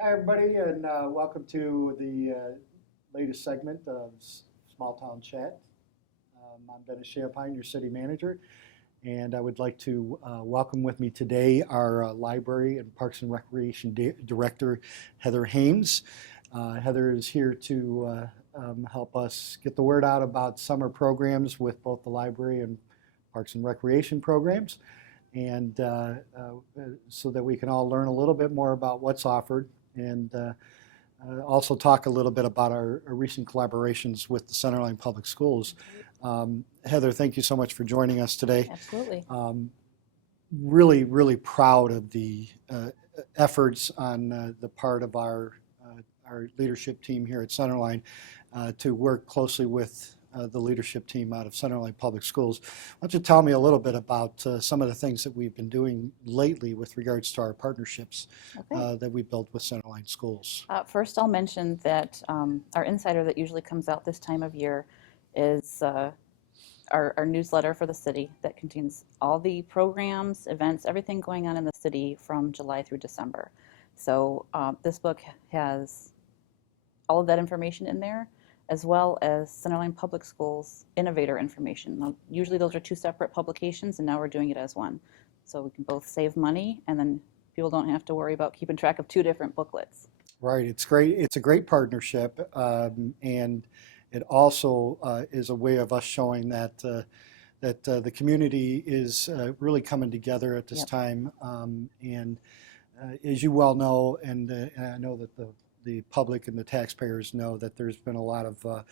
Hi, everybody, and welcome to the latest segment of Small Town Chat. I'm Dennis Champagne, your city manager, and I would like to welcome with me today our Library and Parks and Recreation Director, Heather Hames. Heather is here to help us get the word out about summer programs with both the library and Parks and Recreation programs, and so that we can all learn a little bit more about what's offered and also talk a little bit about our recent collaborations with the Centerline Public Schools. Heather, thank you so much for joining us today. Absolutely. Really, really proud of the efforts on the part of our leadership team here at Centerline to work closely with the leadership team out of Centerline Public Schools. Why don't you tell me a little bit about some of the things that we've been doing lately with regards to our partnerships that we built with Centerline Schools? First, I'll mention that our insider that usually comes out this time of year is our newsletter for the city that contains all the programs, events, everything going on in the city from July through December. So this book has all of that information in there, as well as Centerline Public Schools innovator information. Now, usually those are two separate publications, and now we're doing it as one. So we can both save money, and then people don't have to worry about keeping track of two different booklets. Right, it's great. It's a great partnership, and it also is a way of us showing that the community is really coming together at this time. And as you well know, and I know that the public and the taxpayers know that there's been a lot of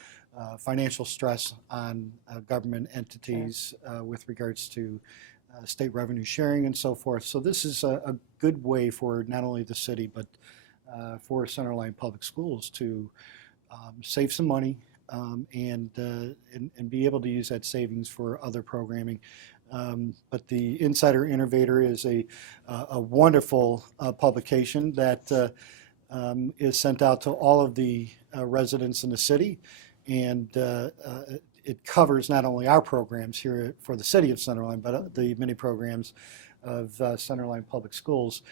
financial stress on government entities with regards to state revenue sharing and so forth. So this is a good way for not only the city, but for Centerline Public Schools to save some money and be able to use that savings for other programming. But the Insider Innovator is a wonderful publication that is sent out to all of the residents in the city, and it covers not only our programs here for the city of Centerline, but the many programs of Centerline Public Schools.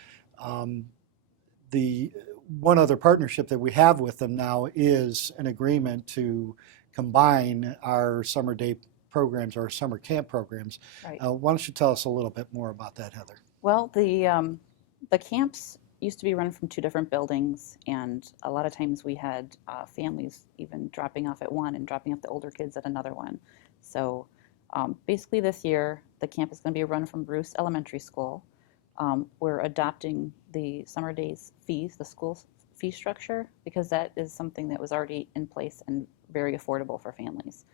The one other partnership that we have with them now is an agreement to combine our summer day programs, our summer camp programs. Right. Why don't you tell us a little bit more about that, Heather? Well, the camps used to be run from two different buildings, and a lot of times we had families even dropping off at one and dropping off the older kids at another one. So basically this year, the camp is going to be run from Bruce Elementary School. We're adopting the summer days fees, the school's fee structure, because that is something that was already in place and very affordable for families.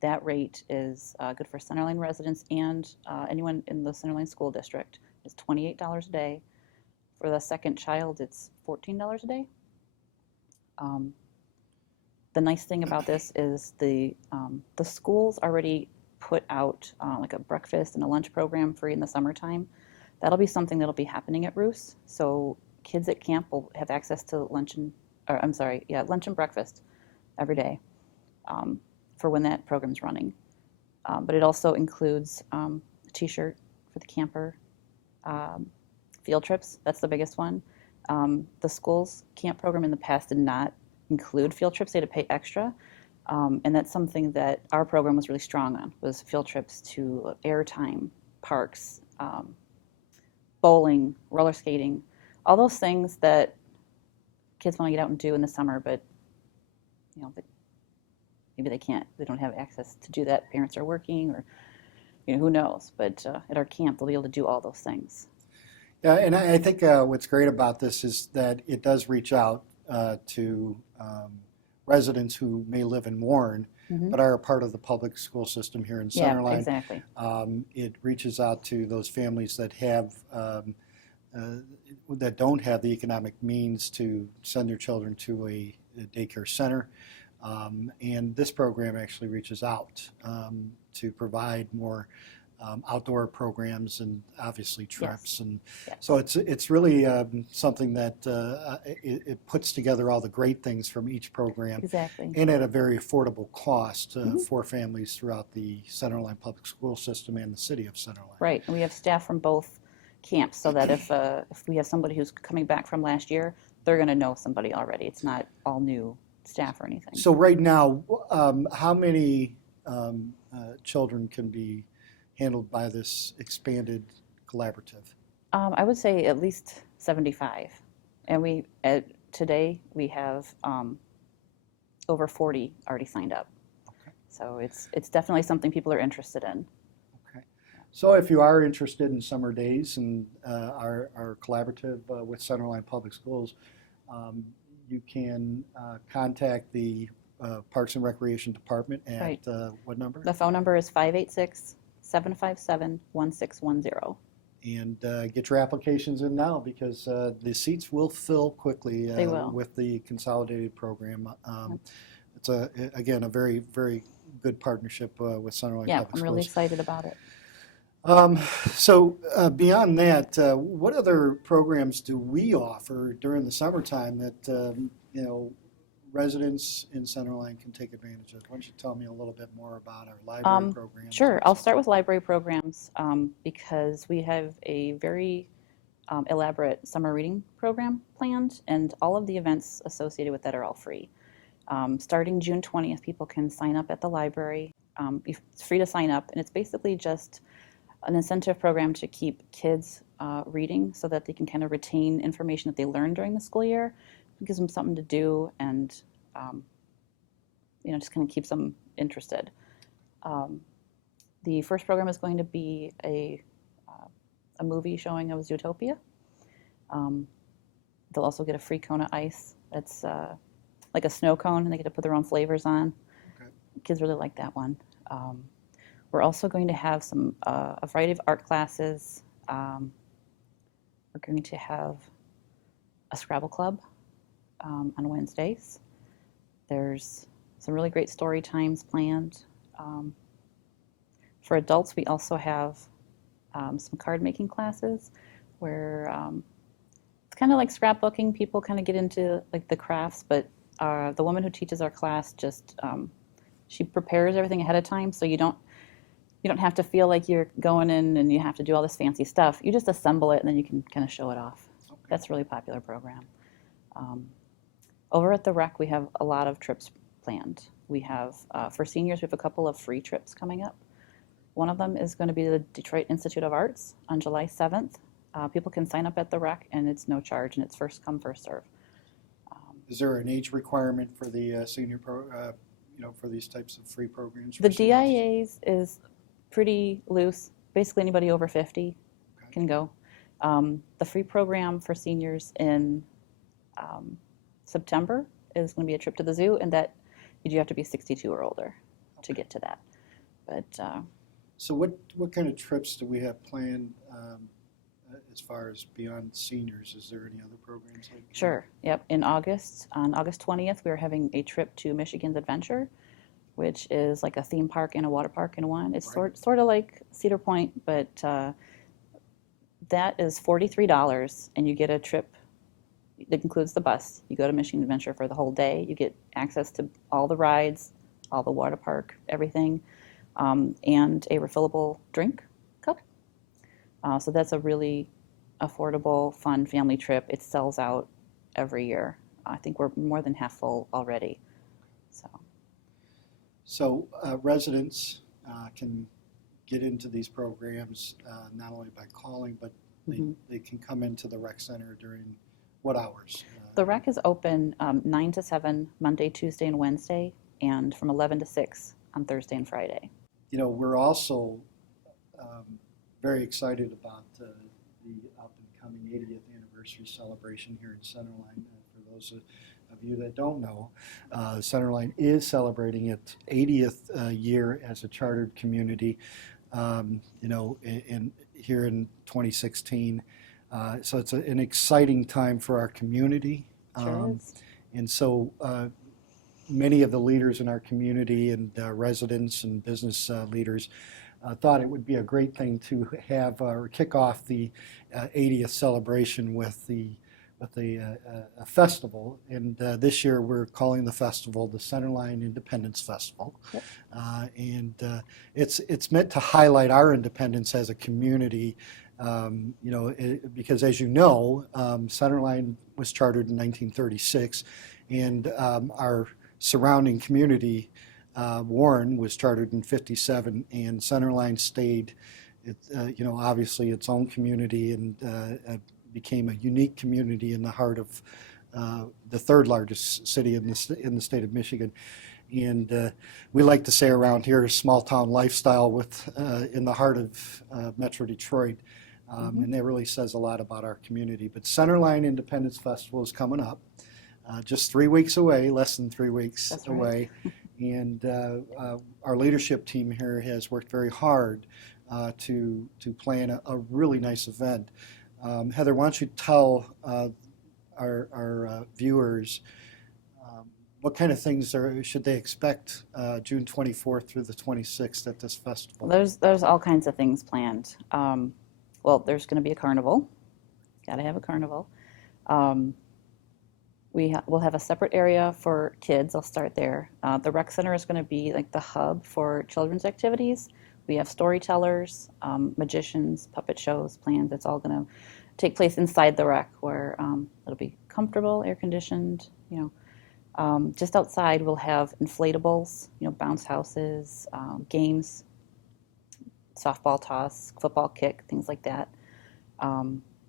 That rate is good for Centerline residents and anyone in the Centerline School District. It's $28 a day. For the second child, it's $14 a day. The nice thing about this is the schools already put out like a breakfast and a lunch program free in the summertime. That'll be something that'll be happening at Roos. So kids at camp will have access to lunch and breakfast every day for when that program's running. But it also includes a t-shirt for the camper, field trips, that's the biggest one. The school's camp program in the past did not include field trips, they had to pay extra. And that's something that our program was really strong on, was field trips to airtime, parks, bowling, roller skating, all those things that kids want to get out and do in the summer, but maybe they don't have access to do that. Parents are working, or who knows. But at our camp, they'll be able to do all those things. Yeah, and I think what's great about this is that it does reach out to residents who may live in Warren, but are a part of the public school system here in Centerline. Yeah, exactly. It reaches out to those families that have that don't have the economic means to send their children to a daycare center. And this program actually reaches out to provide more outdoor programs and obviously trips. And so it's really something that it puts together all the great things from each program. Exactly. And at a very affordable cost for families throughout the Centerline Public School System and the city of Centerline. Right, and we have staff from both camps so that if we have somebody who's coming back from last year, they're going to know somebody already. It's not all new staff or anything. So right now, how many children can be handled by this expanded collaborative? I would say at least 75. And today we have over 40 already signed up. Okay. So it's definitely something people are interested in. Okay. So if you are interested in summer days and our collaborative with Centerline Public Schools, you can contact the Parks and Recreation Department at Right. What number? The phone number is 586-757-1610. And get your applications in now because the seats will fill quickly They will. with the consolidated program. Yep. It's again a very, very good partnership with Centerline Yeah, Public I'm Schools. really excited about it. So beyond that, what other programs do we offer during the summertime that residents in Centerline can take advantage of? Why don't you tell me a little bit more about our library programs? Sure, I'll start with library programs because we have a very elaborate summer reading program planned, and all of the events associated with that are all free. Starting June 20th, people can sign up at the library. It's free to sign up, and it's basically just an incentive program to keep kids reading so that they can kind of retain information that they learned during the school year. It gives them something to do and just kind of keeps them interested. The first program is going to be a movie showing of Zootopia. They'll also get a free cone of ice. That's like a snow cone, and they get to put their own flavors on. Okay. Kids really like that one. We're also going to have a variety of art classes. We're going to have a Scrabble club on Wednesdays. There's some really great story times planned. For adults, we also have some card making classes where it's kind of like scrapbooking. People kind of get into like the crafts, but the woman who teaches our class she prepares everything ahead of time, so you don't have to feel like you're going in and you have to do all this fancy stuff. You just assemble it and then you can kind of show it off. Okay. That's a really popular program. Over at the rec, we have a lot of trips planned. We have, for seniors, we have a couple of free trips coming up. One of them is going to be the Detroit Institute of Arts on July 7th. People can sign up at the rec, and it's no charge, and it's first come, first serve. Is there an age requirement for the senior for these types of free programs? The for seniors? DIAs is pretty loose. Basically, anybody over 50 can go. The free program for seniors in September is going to be a trip to the zoo, and that you do have to be 62 or older to get to that. But so what kind of trips do we have planned as far as beyond seniors? Is there any other programs like that? Sure. Yep. On August 20th, we're having a trip to Michigan's Adventure, which is like a theme park and a water park in one. It's Right. sort of like Cedar Point, but that is $43, and you get a trip that includes the bus. You go to Michigan Adventure for the whole day. You get access to all the rides, all the water park, everything, and a refillable drink cup. So that's a really affordable, fun family trip. It sells out every year. I think we're more than half full already. So residents can get into these programs not only by calling, but they can come into the rec center during what hours? The rec is open 9 to 7 Monday, Tuesday, and Wednesday, and from 11 to 6 on Thursday and Friday. We're also very excited about the up-and-coming 80th anniversary celebration here in Centerline. For those of you that don't know, Centerline is celebrating its 80th year as a chartered community, here in 2016. So it's an exciting time for our community. Sure is. And so many of the leaders in our community and residents and business leaders thought it would be a great thing to have or kick off the 80th celebration with the a festival, and this year we're calling the festival the Centerline Independence Festival. Yep. It's meant to highlight our independence as a community. Because as you know, Centerline was chartered in 1936, and our surrounding community, Warren, was chartered in 57, and Centerline stayed, obviously its own community, and became a unique community in the heart of the third largest city in the state of Michigan. And we like to say around here, small town lifestyle in the heart of Metro Detroit. And that really says a lot about our community. But Centerline Independence Festival is coming up, just 3 weeks away, less than 3 weeks That's away. Right. And our leadership team here has worked very hard to plan a really nice event. Heather, why don't you tell our viewers what kind of things should they expect June 24th through the 26th at this festival? There's all kinds of things planned. Well, there's going to be a carnival. Got to have a carnival. We'll have a separate area for kids. I'll start there. The rec center is going to be like the hub for children's activities. We have storytellers, magicians, puppet shows planned. It's all going to take place inside the rec, where it'll be comfortable, air conditioned. Just outside we'll have inflatables, bounce houses, games, softball toss, football kick, things like that.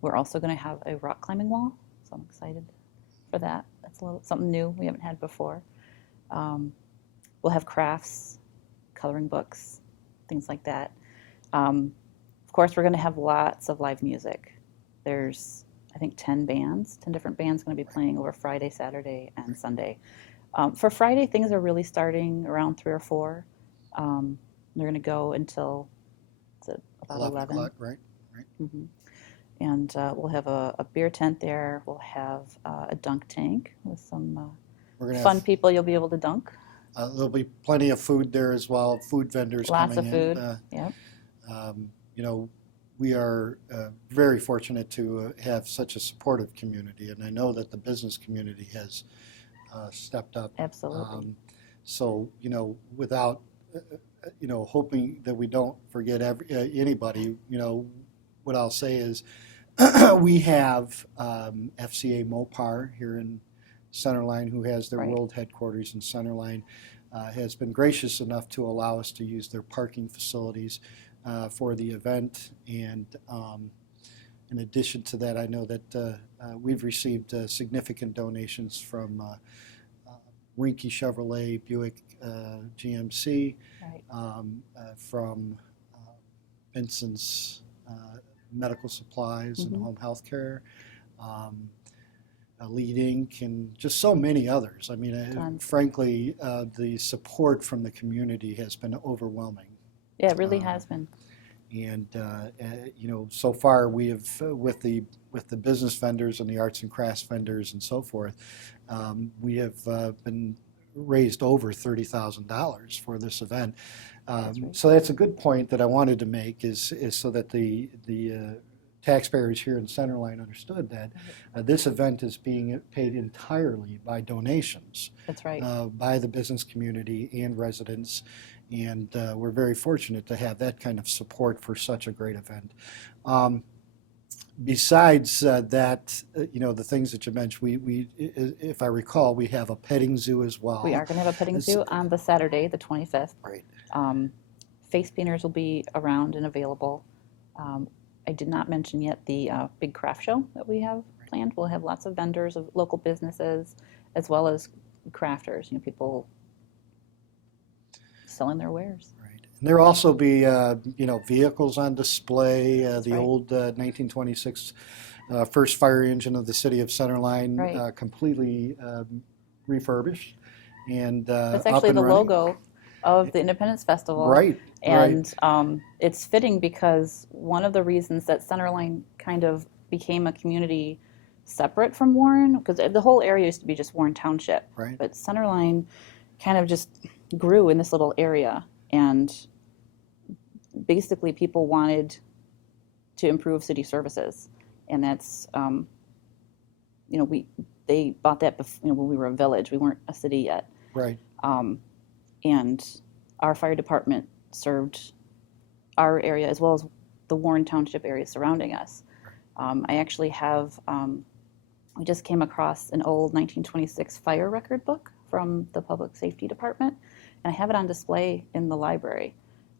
We're also going to have a rock climbing wall, so I'm excited for that. That's something new we haven't had before. We'll have crafts, coloring books, things like that. Of course, we're going to have lots of live music. There's, I think, 10 different bands going to be playing over Friday, Saturday, and Sunday. For Friday, things are really starting around 3 or 4. They're going to go until about 11 o'clock, right? Mm-hmm. And we'll have a beer tent there. We'll have a dunk tank with some fun people you'll be able to dunk. There'll be plenty of food there as well, food vendors Lots coming of in. food, yep. We are very fortunate to have such a supportive community, and I know that the business community has stepped up. Absolutely. So, without, hoping that we don't forget anybody, what I'll say is we have FCA Mopar here in Centerline, who has their world headquarters in Centerline, has been gracious enough to allow us to use their parking facilities for the event. And in addition to that, I know that we've received significant donations from Rinke Chevrolet, Buick GMC, from Benson's Medical Supplies and Home Health Care, Lead Inc., and just so many others. I mean, frankly, the support from the community has been overwhelming. Yeah, it really has been. And so far we have, with the business vendors and the arts and crafts vendors and so forth, we have been raised over $30,000 for this event. That's right. So that's a good point that I wanted to make, is so that the taxpayers here in Centerline understood that this event is being paid entirely by donations. That's right. By the business community and residents. And we're very fortunate to have that kind of support for such a great event. Besides that, the things that you mentioned, we, if I recall, we have a petting zoo as well. We are going to have a petting zoo on the Saturday, the 25th. Right. Face painters will be around and available. I did not mention yet the big craft show that we have planned. We'll have lots of vendors of local businesses, as well as crafters, people selling their wares. Right. And there'll also be, vehicles on display, the right. old 1926 first fire engine of the city of Centerline, completely refurbished. And that's actually the logo of the Independence Festival. Right. And it's fitting because one of the reasons that Centerline kind of became a community separate from Warren, because the whole area used to be just Warren Township, right. But Centerline kind of just grew in this little area, and basically people wanted to improve city services, and that's they bought that when we were a village. We weren't a city yet. Right. And our fire department served our area as well as the Warren Township area surrounding us. I actually have, we just came across an old 1926 fire record book from the Public Safety Department, and I have it on display in the library.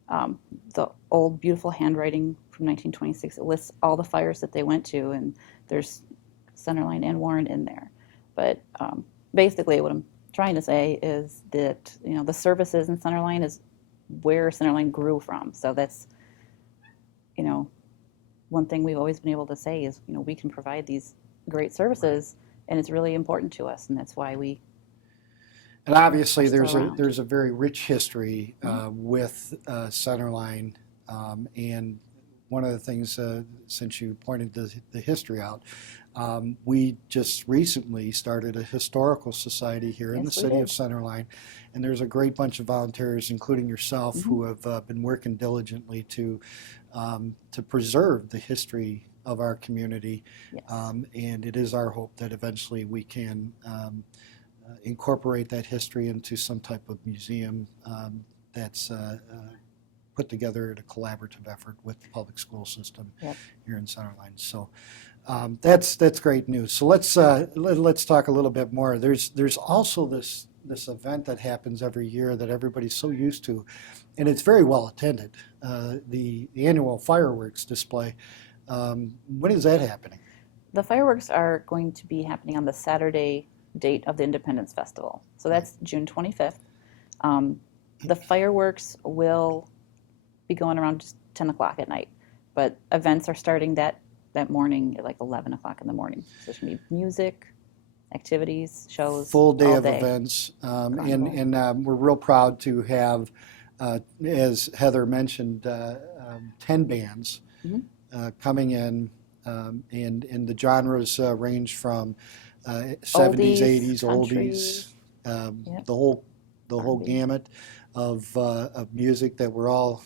The old, beautiful handwriting from 1926. It lists all the fires that they went to, and there's Centerline and Warren in there. But basically, what I'm trying to say is that the services in Centerline is where Centerline grew from. So that's one thing we've always been able to say is we can provide these great services, and it's really important to us, and that's why we. And obviously, are still around. there's a very rich history with Centerline, and one of the things, since you pointed the history out, we just recently started a historical society here in the Yes, we city did. of Centerline, and there's a great bunch of volunteers, including yourself, who have been working diligently to preserve the history of our community. Yes. And it is our hope that eventually we can incorporate that history into some type of museum that's put together in a collaborative effort with the public school system here in Centerline. So that's great news. So let's talk a little bit more. There's also this event that happens every year that everybody's so used to, and it's very well attended. The annual fireworks display. When is that happening? The fireworks are going to be happening on the Saturday date of the Independence Festival. So that's June 25th. The fireworks will be going around just 10 o'clock at night, but events are starting that morning at like 11 o'clock in the morning. So there's going to be music, activities, shows. Full day all of day. events. And we're real proud to have, as Heather mentioned, 10 bands coming in, and the genres range from 70s, 80s, country, oldies, the whole gamut of music that we're all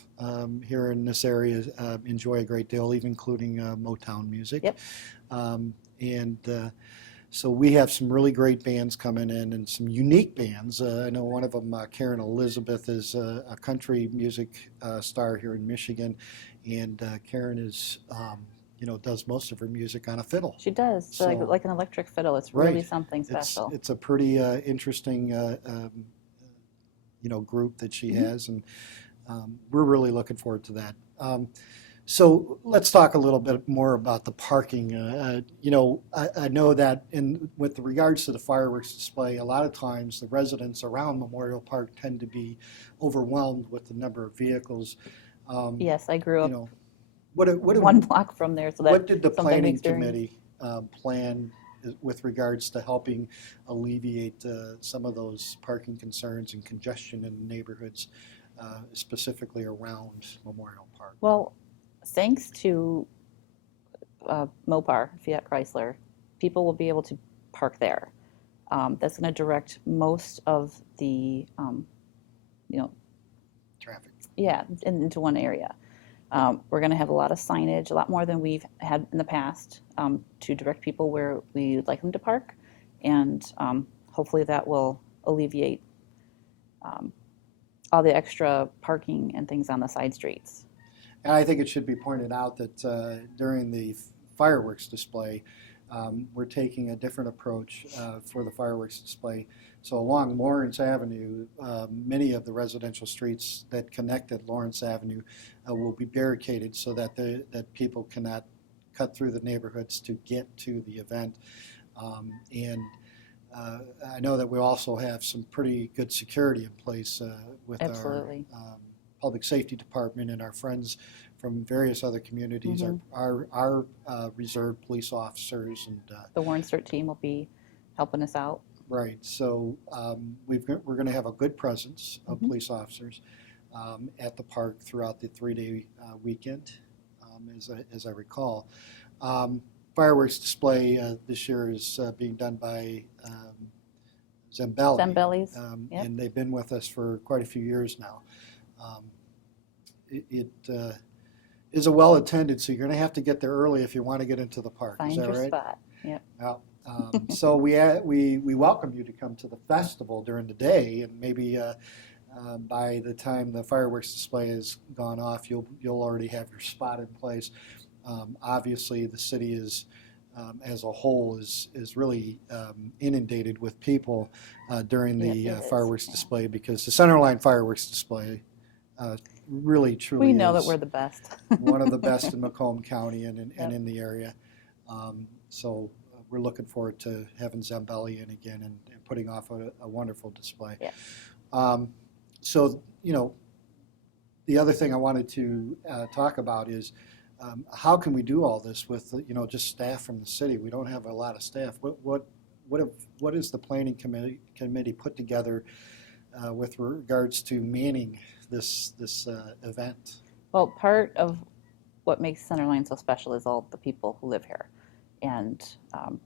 here in this area enjoy a great deal, even including Motown music. Yep. So we have some really great bands coming in and some unique bands. I know one of them, Karen Elizabeth, is a country music star here in Michigan, and Karen is, does most of her music on a fiddle. She does, so like an electric fiddle. It's right. really something special. It's a pretty interesting, group that she has, and we're really looking forward to that. So let's talk a little bit more about the parking. I know that with regards to the fireworks display, a lot of times the residents around Memorial Park tend to be overwhelmed with the number of vehicles. Yes, I grew up what one block from there. So what did the something we planning experienced. committee plan with regards to helping alleviate some of those parking concerns and congestion in neighborhoods, specifically around Memorial Park? Well, thanks to Mopar, Fiat Chrysler, people will be able to park there. That's going to direct most of the, Traffic. Yeah, into one area. We're going to have a lot of signage, a lot more than we've had in the past, to direct people where we would like them to park, and hopefully that will alleviate all the extra parking and things on the side streets. And I think it should be pointed out that during the fireworks display, we're taking a different approach for the fireworks display. So along Lawrence Avenue, many of the residential streets that connect at Lawrence Avenue will be barricaded so that people cannot cut through the neighborhoods to get to the event. And I know that we also have some pretty good security in place with Absolutely. our public safety department and our friends from various other communities, our reserve police officers. And the Warren Cert team will be helping us out. Right. So we're going to have a good presence of police officers at the park throughout the 3-day weekend, as I recall. Fireworks display this year is being done by Zambelli. Zambelli's, and they've been with us for quite a few years now. It is a well attended, so you're going to have to get there early if you want to get into the park. Find is that your right? spot. Yep. Well, So we welcome you to come to the festival during the day, and maybe by the time the fireworks display has gone off, you'll already have your spot in place. Obviously, the city is as a whole is really inundated with people during the It is, fireworks yeah. display, because the Centerline fireworks display really truly We know that is we're the best. one of the best in Macomb County and Yep. in the area. So we're looking forward to having Zambelli in again and putting off a wonderful display. Yeah. So, the other thing I wanted to talk about is how can we do all this with, just staff from the city? We don't have a lot of staff. What is the planning committee put together with regards to manning this event? Well, part of what makes Centerline so special is all the people who live here. And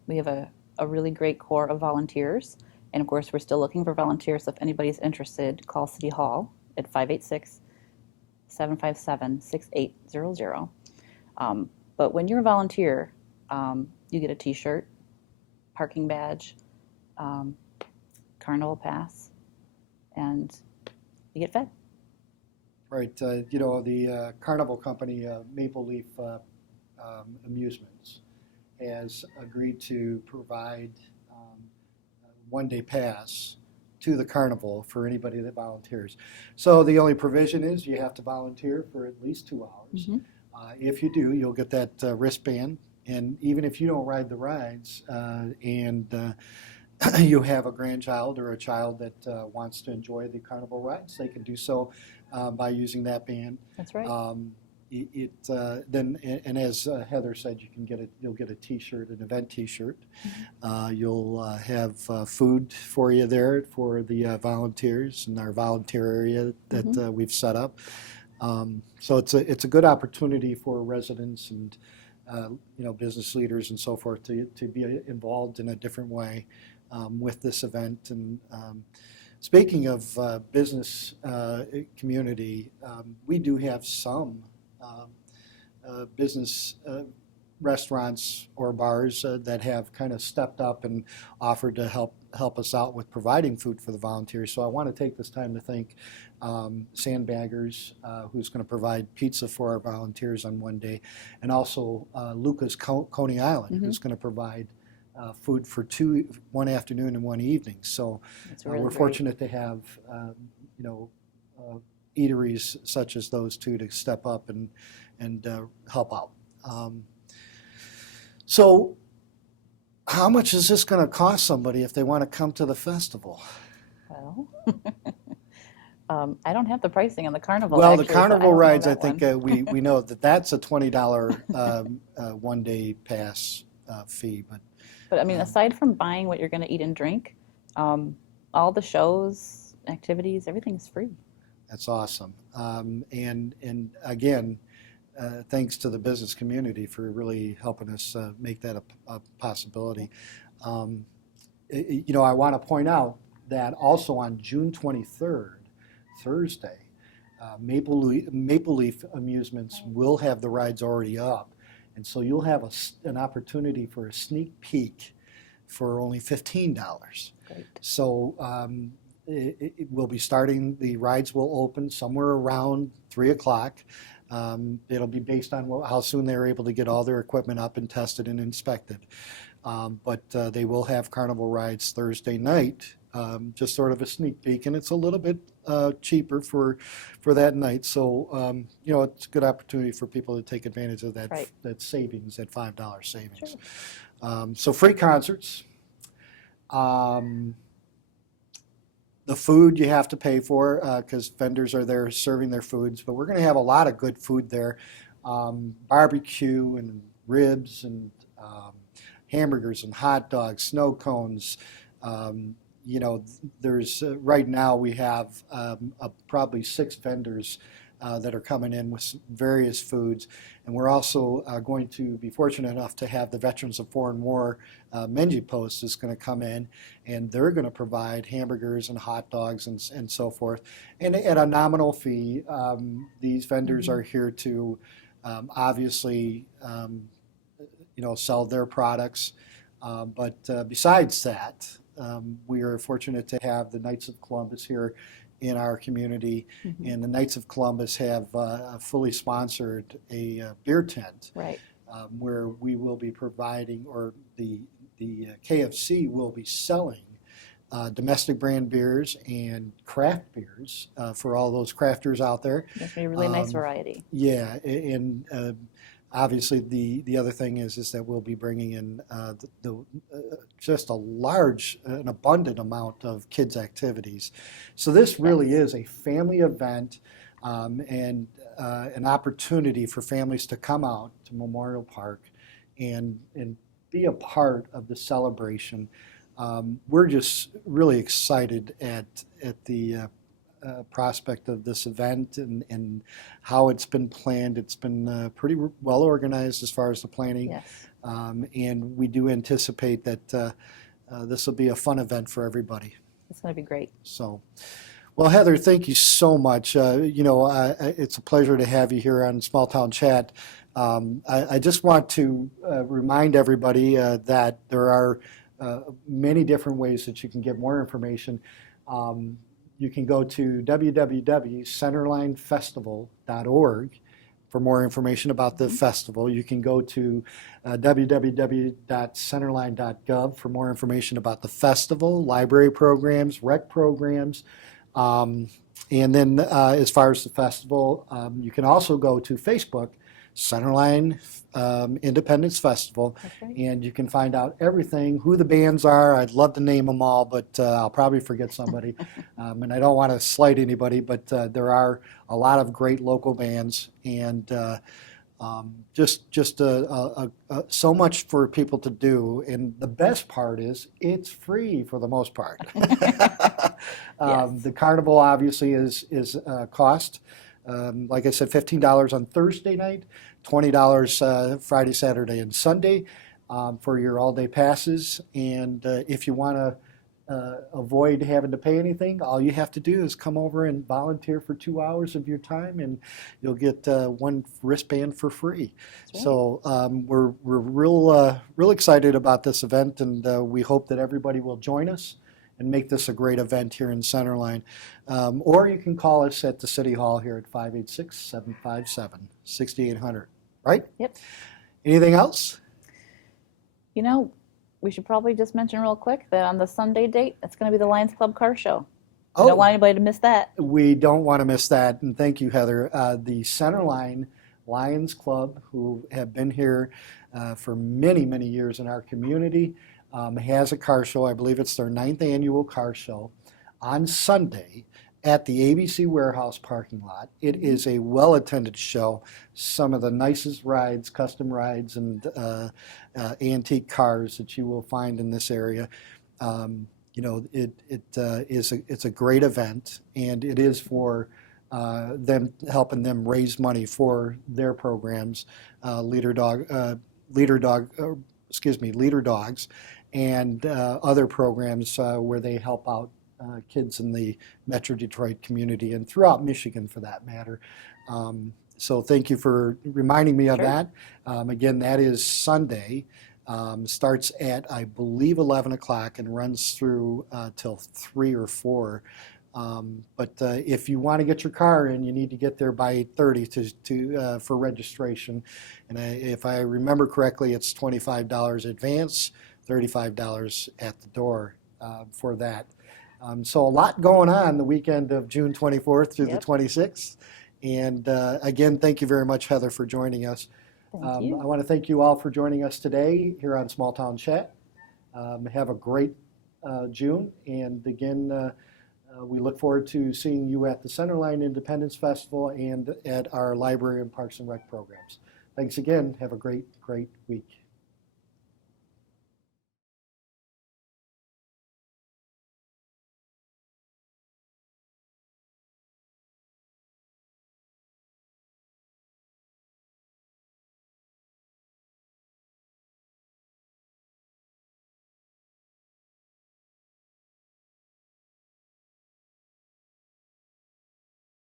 we have a really great core of volunteers. And of course, we're still looking for volunteers. So if anybody's interested, call City Hall at 586-757-6800. But when you're a volunteer, you get a t-shirt, parking badge, carnival pass, and you get fed. Right. The carnival company, Maple Leaf Amusements, has agreed to provide a one-day pass to the carnival for anybody that volunteers. So the only provision is you have to volunteer for at least 2 hours. Mm-hmm. If you do, you'll get that wristband. And even if you don't ride the rides and you have a grandchild or a child that wants to enjoy the carnival rides, they can do so by using that band. That's right. And as Heather said, you'll get a T-shirt, an event T-shirt. Mm-hmm. You'll have food for you there for the volunteers in our volunteer area that Mm-hmm. we've set up. So it's a good opportunity for residents and business leaders and so forth to be involved in a different way with this event. And speaking of business community, we do have some business restaurants or bars that have kind of stepped up and offered to help us out with providing food for the volunteers. So I want to take this time to thank Sandbaggers, who's going to provide pizza for our volunteers on one day, and also Lucas Coney Island, Mm-hmm. who's going to provide food for one afternoon and one evening. So Really we're great. fortunate to have eateries such as those two to step up and help out. So how much is this going to cost somebody if they want to come to the festival? Well, I don't have the pricing on the carnival. Well, actually, the so carnival don't know rides, I that think one. we know that's a $20 one-day pass fee. But I mean, aside from buying what you're going to eat and drink, all the shows, activities, everything's free. That's awesome. And again, thanks to the business community for really helping us make that a possibility. I want to point out that also on June 23rd, Thursday, Maple Leaf Amusements will have the rides already up. And so you'll have an opportunity for a sneak peek for only $15. Great. So it will be starting, the rides will open somewhere around 3 o'clock. It'll be based on how soon they're able to get all their equipment up and tested and inspected. But they will have carnival rides Thursday night, just sort of a sneak peek, and it's a little bit cheaper for that night. So it's a good opportunity for people to take advantage of that Right. that savings, that $5 savings. Sure. So free concerts. The food you have to pay for because vendors are there serving their foods, but we're going to have a lot of good food there. Barbecue and ribs and hamburgers and hot dogs, snow cones. There's right now we have probably 6 vendors that are coming in with various foods. And we're also going to be fortunate enough to have the Veterans of Foreign War menu post is going to come in, and they're going to provide hamburgers and hot dogs and so forth. And at a nominal fee, these vendors are here to obviously sell their products. But besides that, we are fortunate to have the Knights of Columbus here in our community, and the Knights of Columbus have fully sponsored a beer tent, Right. where we will be providing, or the KFC will be selling domestic brand beers and craft beers for all those crafters out there. That's gonna be a really nice variety. Yeah, and obviously the other thing is that we'll be bringing in just a large, an abundant amount of kids' activities. So this really is a family event, and an opportunity for families to come out to Memorial Park and be a part of the celebration. We're just really excited at the prospect of this event and how it's been planned. It's been pretty well organized as far as the planning. Yes. And we do anticipate that this will be a fun event for everybody. It's going to be great. So, well, Heather, thank you so much. It's a pleasure to have you here on Small Town Chat. I just want to remind everybody that there are many different ways that you can get more information. You can go to www.centerlinefestival.org for more information about the festival. You can go to www.centerline.gov for more information about the festival, library programs, rec programs. And then as far as the festival, you can also go to Facebook, Centerline Independence Festival, Right. and you can find out everything, who the bands are. I'd love to name them all, but I'll probably forget somebody. And I don't want to slight anybody, but there are a lot of great local bands, and just so much for people to do. And the best part is it's free for the most part. Yes. The carnival obviously is cost. Like I said, $15 on Thursday night, $20 Friday, Saturday, and Sunday for your all-day passes. And if you want to avoid having to pay anything, all you have to do is come over and volunteer for 2 hours of your time, and you'll get one wristband for free. That's right. So we're real excited about this event, and we hope that everybody will join us and make this a great event here in Centerline. Or you can call us at the City Hall here at 586-757-6800, right? Yep. Anything else? You know, we should probably just mention real quick that on the Sunday date, it's going to be the Lions Club car show. I don't want anybody to miss that. We don't want to miss that, and thank you, Heather. The Centerline Lions Club, who have been here for many, many years in our community, has a car show. I believe it's their 9th annual car show on Sunday at the ABC Warehouse parking lot. It is a well-attended show. Some of the nicest rides, custom rides, and antique cars that you will find in this area. It's a great event, and it is for them, helping them raise money for their programs, Leader Dogs, and other programs where they help out kids in the Metro Detroit community and throughout Michigan for that matter. So thank you for reminding me of that. Again, that is Sunday. Starts at, I believe, 11 o'clock and runs through till 3 or 4. But if you want to get your car in, you need to get there by 8:30 for registration. And if I remember correctly, it's $25 advance, $35 at the door for that. So a lot going on the weekend of June 24th through the 26th. And again, thank you very much, Heather, for joining us. Thank you. I want to thank you all for joining us today here on Small Town Chat. Have a great June. And again, we look forward to seeing you at the Centerline Independence Festival and at our library and Parks and Rec programs. Thanks again. Have a great, great week.